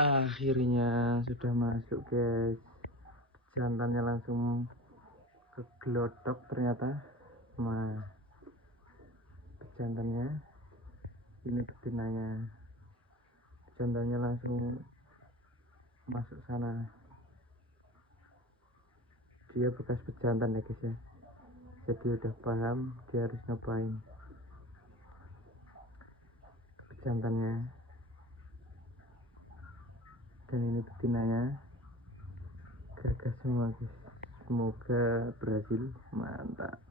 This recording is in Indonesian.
Akhirnya sudah masuk guys, jantannya langsung ke gelodok ternyata. Nah, jantannya ini betinanya, jantannya langsung masuk sana. Dia bekas pejantan ya guys ya, jadi udah paham dia harus nyobain pejantannya. Dan ini betinanya gagah semua guys, semoga berhasil. Mantap.